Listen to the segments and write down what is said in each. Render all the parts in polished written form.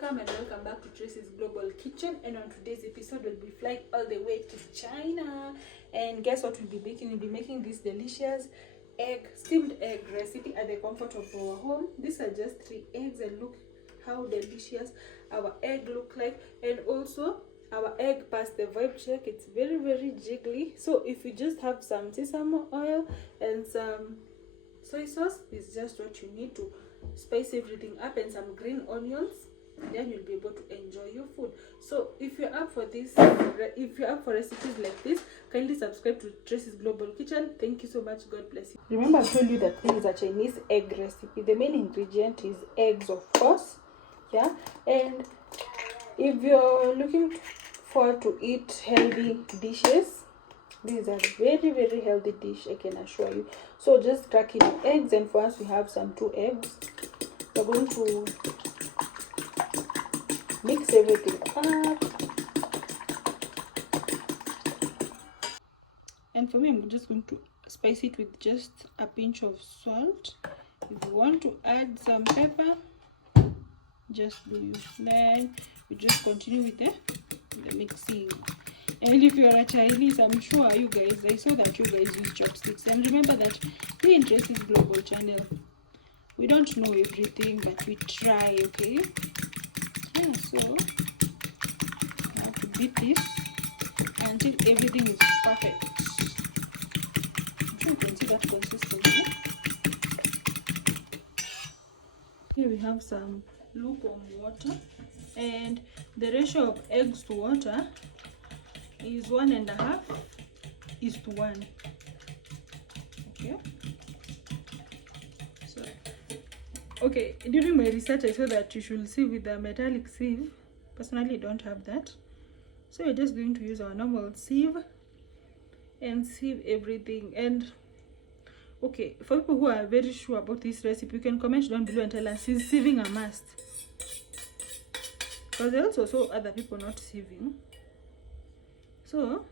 welcome and welcome back to Tracy's Global Kitchen. And on today's episode, we'll be flying all the way to China. And guess what we'll be making? We'll be making this delicious steamed egg recipe at the comfort of our home. These are just 3 eggs, and look how delicious our egg look like. And also our egg passed the vibe check. It's very jiggly. So if you just have some sesame oil and some soy sauce, is just what you need to spice everything up, and some green onions, then you'll be able to enjoy your food. So if you're up for this, if you're up for recipes like this, kindly subscribe to Tracy's Global Kitchen. Thank you so much. God bless you. Remember, I told you that this is a Chinese egg recipe. The main ingredient is eggs, of course. Yeah, and if you're looking for to eat healthy dishes, this is a very healthy dish, I can assure you. So just crack in eggs, and for us we have some 2 eggs. We're going to mix everything up, and for me, I'm just going to spice it with just a pinch of salt. If you want to add some pepper, just do you. Then you just continue with the mixing. And if you are a Chinese, I'm sure you guys, I saw that you guys use chopsticks. And remember that we in Tracy's Global Channel, we don't know everything, but we try, okay? Yeah, so I have to beat this until everything is perfect. I'm sure you can see that consistency. Here we have some lukewarm water, and the ratio of eggs to water is 1.5:1. Okay, so okay, during my research I saw that you should sieve with a metallic sieve. Personally, I don't have that, so we're just going to use our normal sieve and sieve everything. And okay, for people who are very sure about this recipe, you can comment down below and tell us, is sieving a must? Because I also saw other people not sieving. So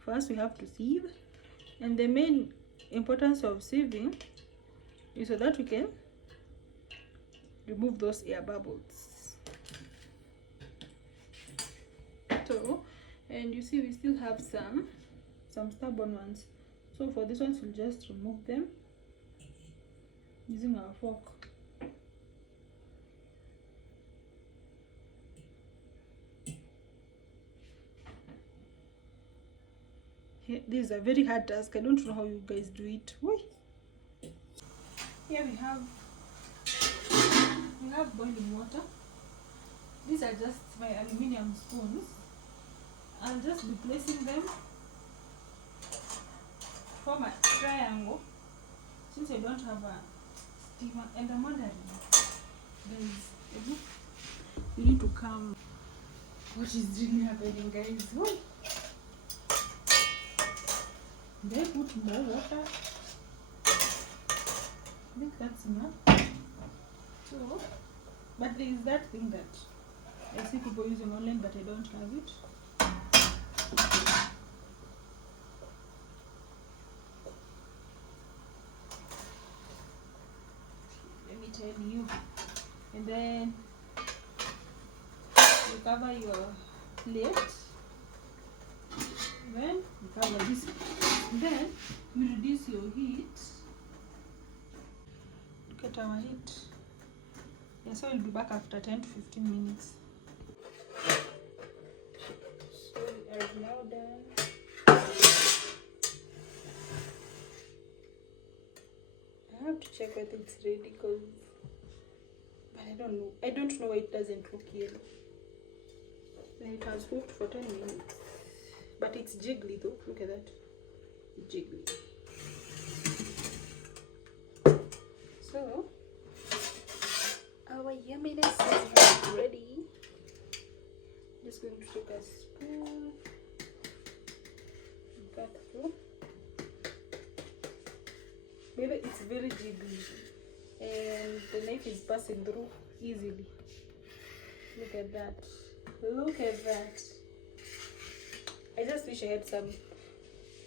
first we have to sieve, and the main importance of sieving is so that we can remove those air bubbles. So, and you see we still have some stubborn ones. So for this ones, we'll just remove them using our fork. This is a very hard task. I don't know how you guys do it. Here we have boiling water. These are just my aluminium spoons. I'll just be placing them from a triangle, since I don't have a steamer. And I'm wondering, guys, you need to come. What is really happening, guys? They put more water. I think that's enough. So, but there is that thing that I see people using online, but I don't have it. Let me tell you. And then you cover your plate. Then you cover this. Then you reduce your heat. Look at our heat. Yeah, so we'll be back after 10 to 15 minutes. So we are now done. I have to check whether it's ready, because but I don't know. I don't know why it doesn't look yellow. And it has cooked for 10 minutes. But it's jiggly though. Look at that. Jiggly. So our yumminess is ready. Just going to take a spoon, cut through. Maybe it's very jiggly, and the knife is passing through easily. Look at that. Look at that. I just wish I had some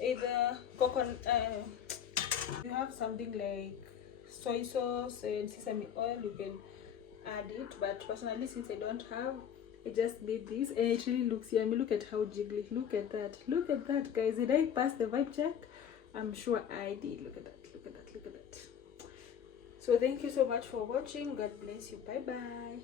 either coconut. You have something like soy sauce and sesame oil, you can add it, but personally, since I don't have, I just made this and it really looks yummy. Look at how jiggly. Look at that, guys. Did I pass the vibe check? I'm sure I did. Look at that. So thank you so much for watching. God bless you. Bye.